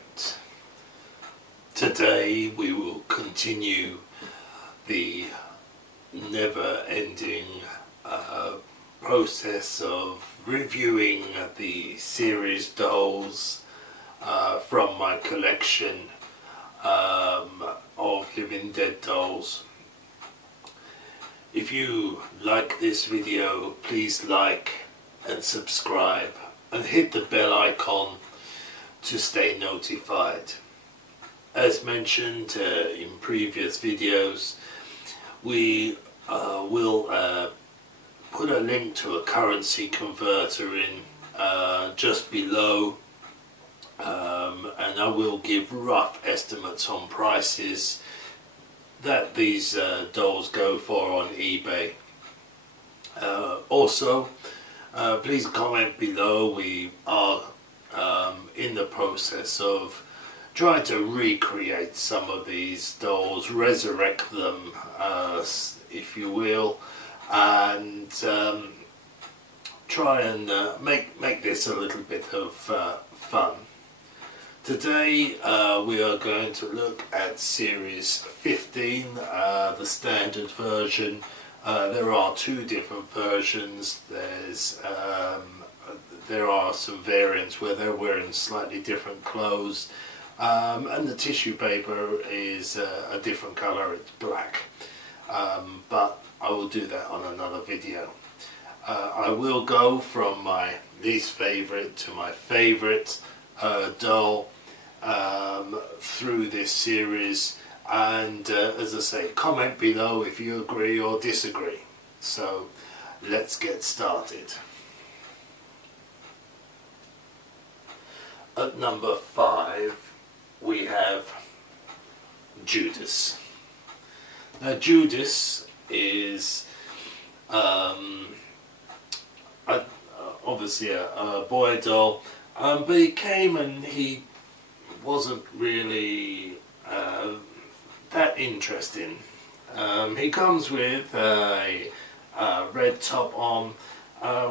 Spirit. Today we will continue the never-ending process of reviewing the series dolls from my collection of Living Dead dolls. If you like this video, please like and subscribe and hit the bell icon to stay notified. As mentioned in previous videos, we will put a link to a currency converter in just below, and I will give rough estimates on prices that these dolls go for on eBay. Also, please comment below. We are in the process of trying to recreate some of these dolls, resurrect them if you will, and try and make this a little bit of fun. Today we are going to look at series 15, the standard version. There are two different versions. There are some variants where they're wearing slightly different clothes, and the tissue paper is a different colour, it's black, but I will do that on another video. I will go from my least favourite to my favourite doll through this series, and as I say, comment below if you agree or disagree. So let's get started. At number 5 we have Judas. Now Judas is obviously a boy doll, but he came and he wasn't really that interesting. He comes with a red top on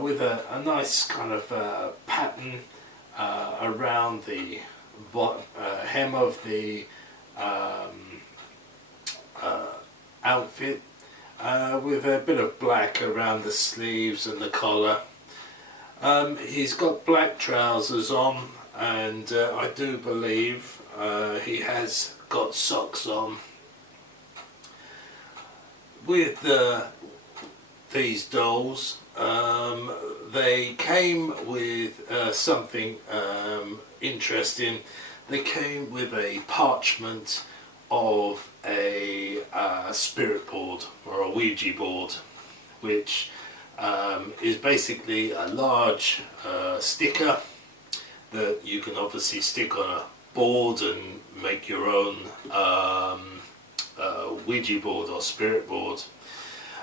with a nice kind of pattern around the hem of the outfit, with a bit of black around the sleeves and the collar. He's got black trousers on, and I do believe he has got socks on. With these dolls, they came with something interesting. They came with a parchment of a spirit board or a Ouija board, which is basically a large sticker that you can obviously stick on a board and make your own Ouija board or spirit board.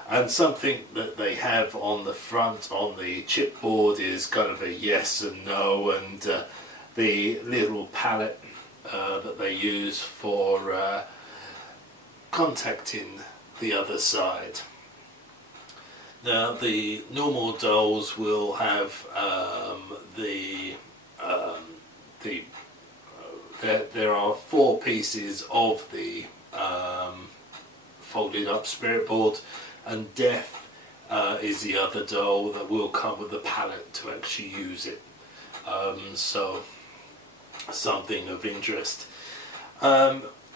And something that they have on the front on the chipboard is kind of a yes and no, and the little palette that they use for contacting the other side. Now the normal dolls will have there are 4 pieces of the folded up spirit board, and Death is the other doll that will come with the palette to actually use it. So something of interest.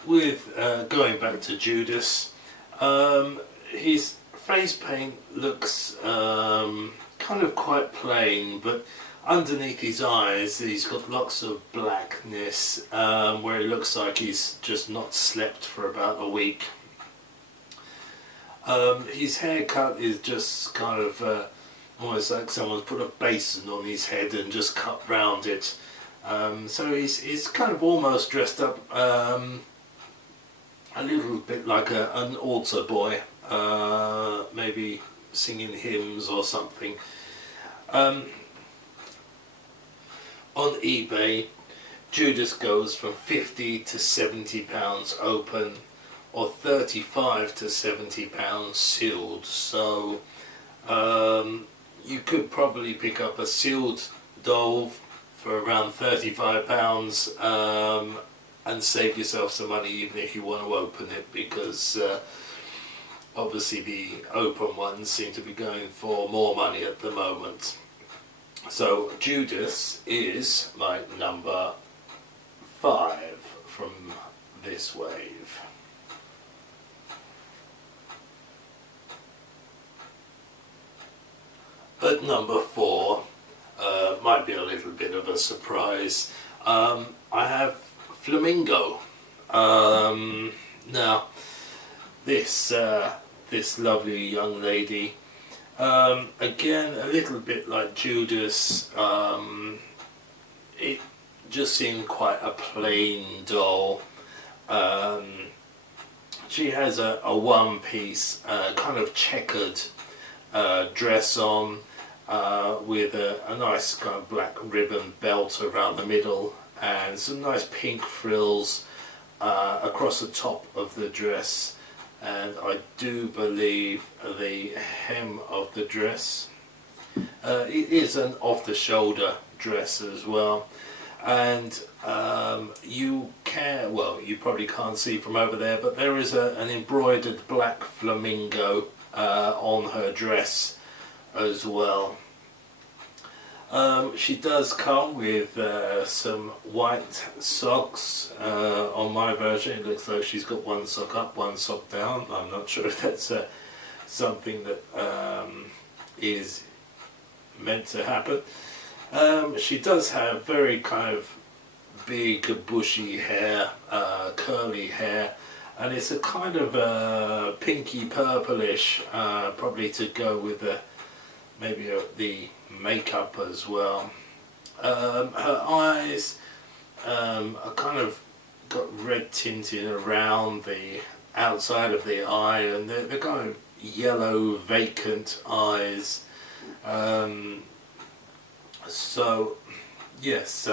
With going back to Judas, his face paint looks kind of quite plain, but underneath his eyes he's got lots of blackness, where it looks like he's just not slept for about a week. His haircut is just kind of almost like someone's put a basin on his head and just cut round it. So he's kind of almost dressed up a little bit like an altar boy, maybe singing hymns or something. On eBay, Judas goes from £50 to £70 open, or £35 to £70 sealed. So you could probably pick up a sealed doll for around £35, and save yourself some money even if you want to open it, because obviously the open ones seem to be going for more money at the moment. So Judas is my number 5 from this wave. At number 4, might be a little bit of a surprise, I have Flamingo. Now this lovely young lady, again a little bit like Judas, it just seemed quite a plain doll. She has a one-piece kind of checkered dress on, with a nice kind of black ribbon belt around the middle and some nice pink frills across the top of the dress, and I do believe the hem of the dress, it is an off-the-shoulder dress as well, and you probably can't see from over there, but there is an embroidered black flamingo on her dress as well. She does come with some white socks. On my version it looks like she's got one sock up, one sock down. I'm not sure if that's something that is meant to happen. She does have very kind of big bushy hair, curly hair, and it's a kind of pinky purplish, probably to go with maybe the makeup as well. Her eyes are kind of got red tinting around the outside of the eye, and they're kind of yellow vacant eyes. So yes,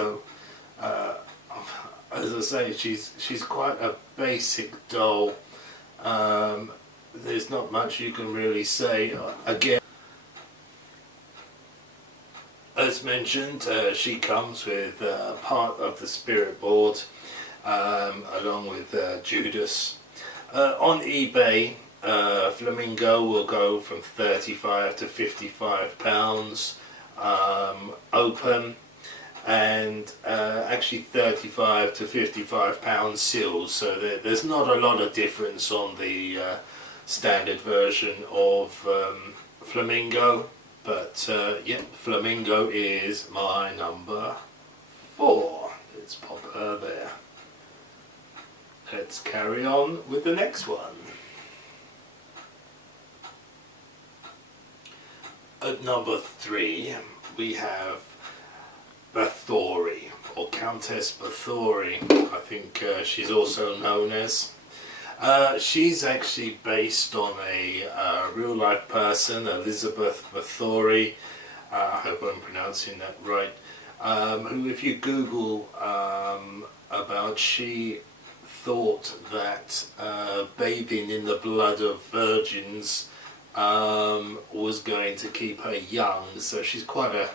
as I say, she's quite a basic doll. There's not much you can really say. Again, as mentioned, she comes with part of the spirit board, along with Judas. On eBay, Flamingo will go from £35 to £55 open, and actually £35 to £55 sealed, so there's not a lot of difference on the standard version of Flamingo, but yeah, Flamingo is my number 4. Let's pop her there. Let's carry on with the next one. At number 3 we have Bathory, or Countess Bathory, I think she's also known as. She's actually based on a real life person, Elizabeth Bathory, I hope I'm pronouncing that right, who, if you Google about, she thought that bathing in the blood of virgins was going to keep her young, so she's quite a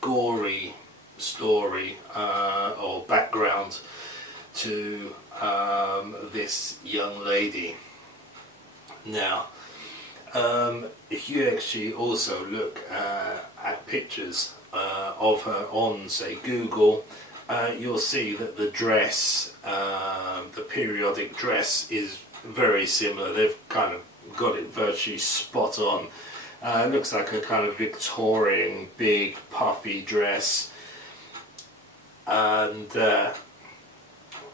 gory story or background to this young lady. Now, if you actually also look at pictures of her on, say, Google, you'll see that the dress, the periodic dress, is very similar. They've kind of got it virtually spot on. It looks like a kind of Victorian big puffy dress, and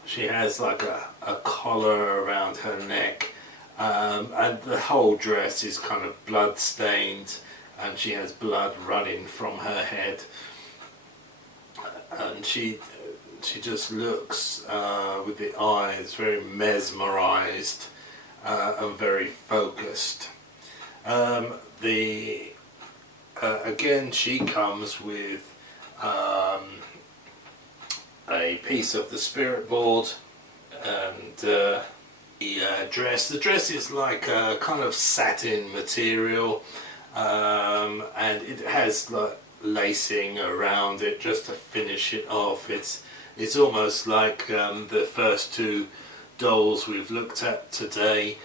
she has like a collar around her neck, and the whole dress is kind of blood stained, and she has blood running from her head, and she just looks with the eyes very mesmerized and very focused. Again, she comes with a piece of the spirit board and the dress. The dress is like a kind of satin material, and it has like lacing around it just to finish it off. It's almost like the first two dolls we've looked at today.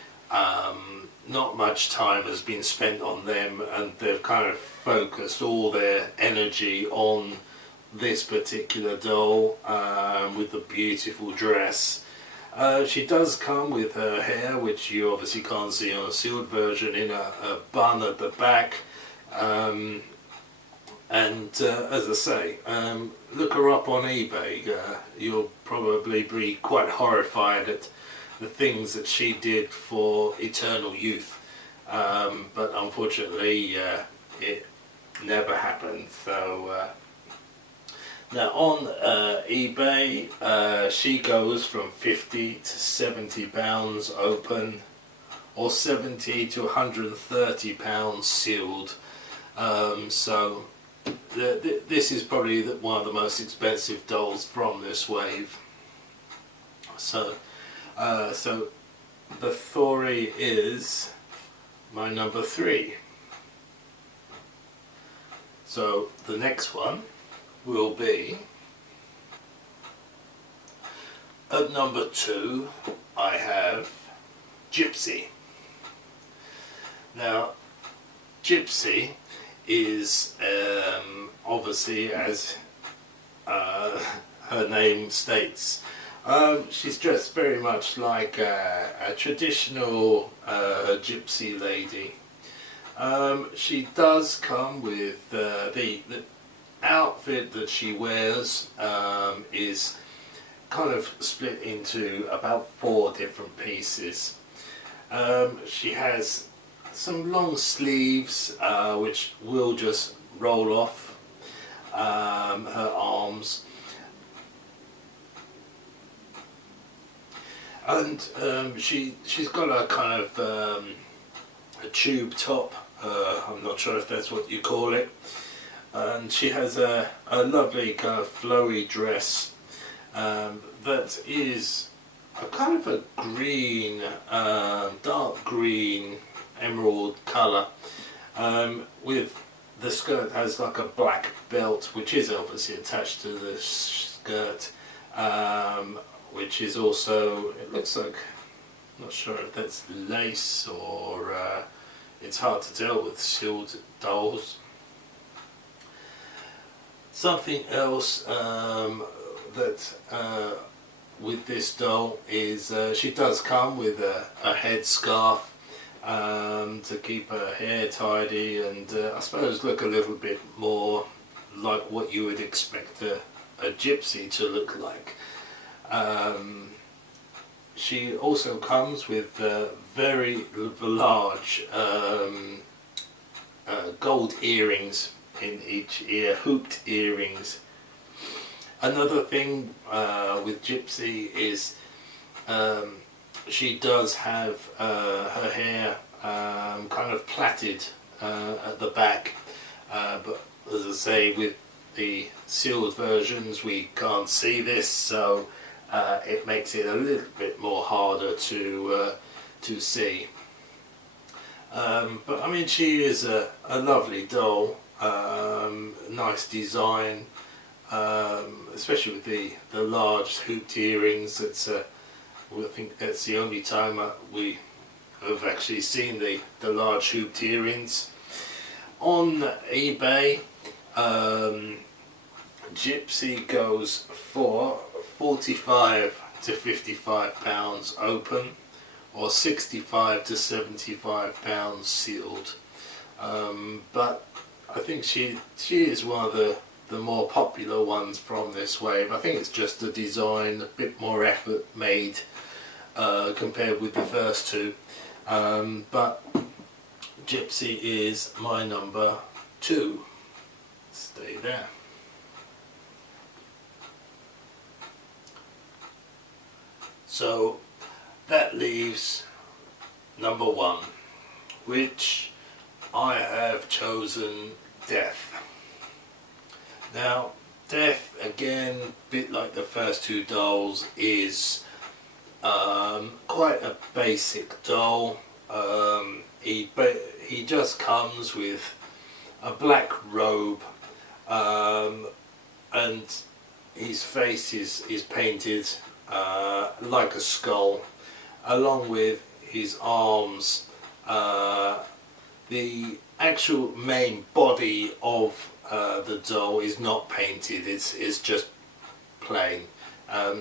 Not much time has been spent on them, and they've kind of focused all their energy on this particular doll with the beautiful dress. She does come with her hair, which you obviously can't see on a sealed version, in a bun at the back. As I say, look her up on eBay. You'll probably be quite horrified at the things that she did for eternal youth. But unfortunately, it never happened. So now on eBay, she goes from 50 to 70 pounds open, or 70 to 130 pounds sealed. So this is probably one of the most expensive dolls from this wave. So the Thori is my number 3. So the next one will be, at number 2 I have Gypsy. Now Gypsy is obviously, as her name states, she's dressed very much like a traditional gypsy lady. She does come with the outfit that she wears is kind of split into about 4 different pieces. She has some long sleeves which will just roll off her arms, and she's got a kind of a tube top. I'm not sure if that's what you call it, and she has a lovely kind of flowy dress that is a kind of a green, dark green emerald colour, with the skirt has like a black belt which is obviously attached to the skirt, which is also, it looks like, I'm not sure if that's lace or it's hard to tell with sealed dolls. Something else that with this doll is she does come with a head scarf to keep her hair tidy, and I suppose look a little bit more like what you would expect a gypsy to look like. She also comes with very large gold earrings in each ear, hooped earrings. Another thing with Gypsy is she does have her hair kind of plaited at the back, but as I say, with the sealed versions we can't see this, so it makes it a little bit more harder to see. But I mean, she is a lovely doll, nice design, especially with the large hooped earrings. I think that's the only time we have actually seen the large hooped earrings. On eBay, Gypsy goes for 45 to 55 pounds open, or 65 to 75 pounds sealed. But I think she is one of the more popular ones from this wave. I think it's just the design, a bit more effort made compared with the first two. But Gypsy is my number 2. Stay there. So that leaves number 1, which I have chosen Death. Now Death, again, a bit like the first two dolls, is quite a basic doll. He just comes with a black robe, and his face is painted like a skull, along with his arms. The actual main body of the doll is not painted, it's just plain.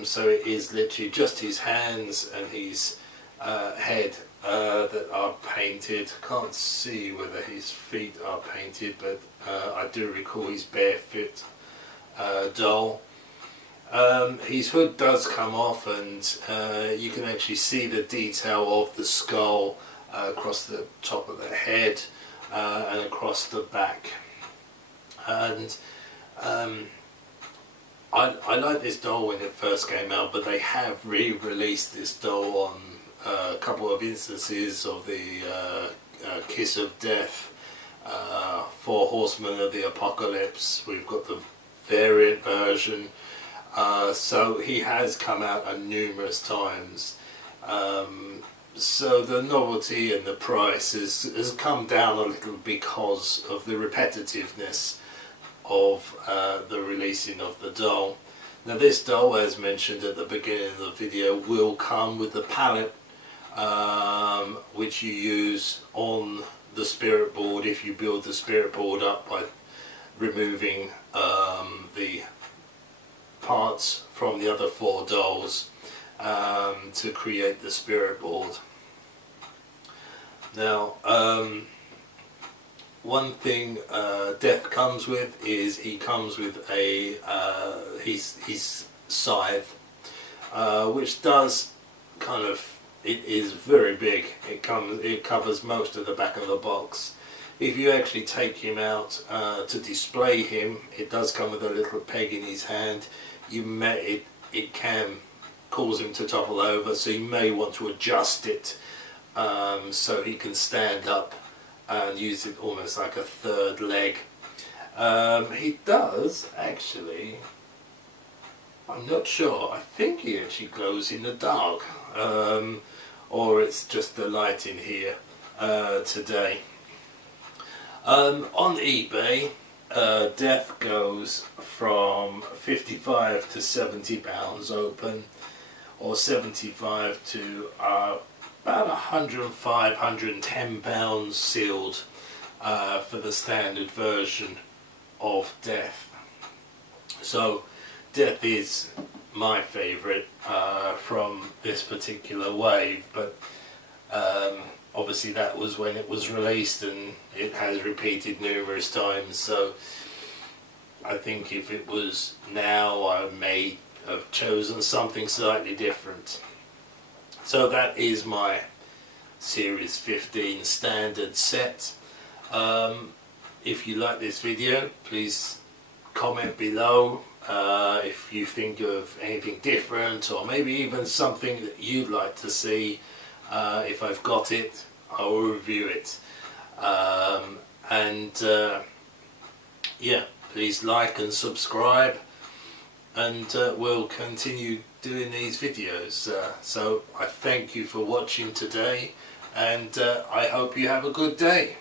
So it is literally just his hands and his head that are painted. Can't see whether his feet are painted, but I do recall his barefoot doll. His hood does come off, and you can actually see the detail of the skull across the top of the head and across the back. And I liked this doll when it first came out, but they have re-released this doll on a couple of instances of the Kiss of Death, Four Horsemen of the Apocalypse. We've got the variant version, so he has come out numerous times. So the novelty and the price has come down a little because of the repetitiveness of the releasing of the doll. Now this doll, as mentioned at the beginning of the video, will come with the palette which you use on the spirit board if you build the spirit board up by removing the parts from the other four dolls to create the spirit board. Now one thing Death comes with is he comes with a his scythe, which does kind of, it is very big. It covers most of the back of the box. If you actually take him out to display him, it does come with a little peg in his hand. It can cause him to topple over, so you may want to adjust it so he can stand up and use it almost like a third leg. He does actually, I'm not sure, I think he actually glows in the dark, or it's just the light in here today. On eBay, Death goes from 55 to 70 pounds open, or 75 to about 105, 110 pounds sealed for the standard version of Death. So Death is my favourite from this particular wave, but obviously that was when it was released, and it has repeated numerous times, so I think if it was now I may have chosen something slightly different. So that is my Series 15 standard set. If you like this video, please comment below if you think of anything different, or maybe even something that you'd like to see. If I've got it, I will review it. Yeah, please like and subscribe, and we'll continue doing these videos. So I thank you for watching today, and I hope you have a good day.